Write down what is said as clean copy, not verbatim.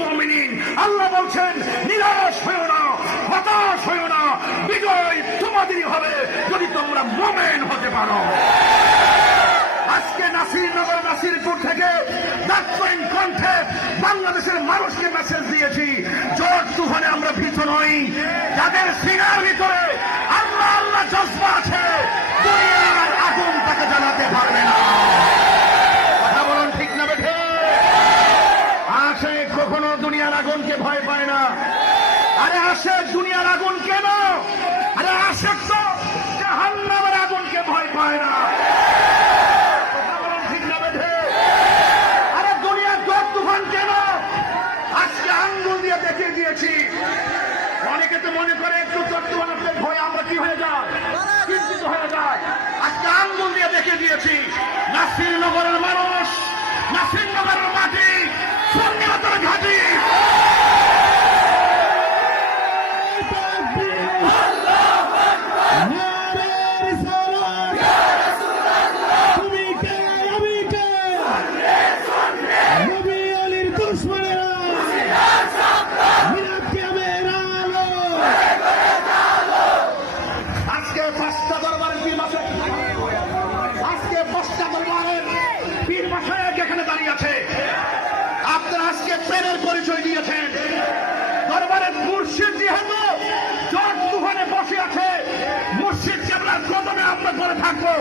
মুমিনিন। আল্লাহ বলছেন নিরাশ হয়ো না, হতাশ হয়ো না, বিজয় তোমাদেরই হবে যদি তোমরা মুমিন হতে পারো। আজকে নাসিরনগর নাসিরপুর থেকে দায়িত্বহীন কণ্ঠে বাংলাদেশের মানুষকে মেসেজ দিয়েছি, জোট তুফানে আমরা ভীত নই। যাদের সিনার ভিতরে আল্লাহ আল্লাহ জজ্বা আছে, দুনিয়ার আগুন তাকে জ্বালাতে পারবে না। কথা বলুন ঠিক না বেঠে? আশেক কখনো দুনিয়ার আগুনকে ভয় পায় না। আরে আশেক দুনিয়ার আগুন কেন? আরে আশেক তো জাহান্নামের আগুনকে ভয় পায় না। দেখিয়ে দিয়েছি। অনেকে তো মনে করে একটু চট্টগ্রামের ভয়ে আমরা কি হয়ে যায়, চিন্তিত হয়ে যায়। আজকে আঙ্গুল দিয়ে দেখিয়ে দিয়েছি নাসিরনগরের মানুষ, নাসিরনগরের মাটি, সুন্নিয়তের ঘাঁটি। প্রেমের পরিচয় দিয়েছেন দরবারের মুর্শিদ, যেহেতু জট তুফানে বসে আছে, মুর্শিদ কেবলার কদমে আমরা করে থাকবো।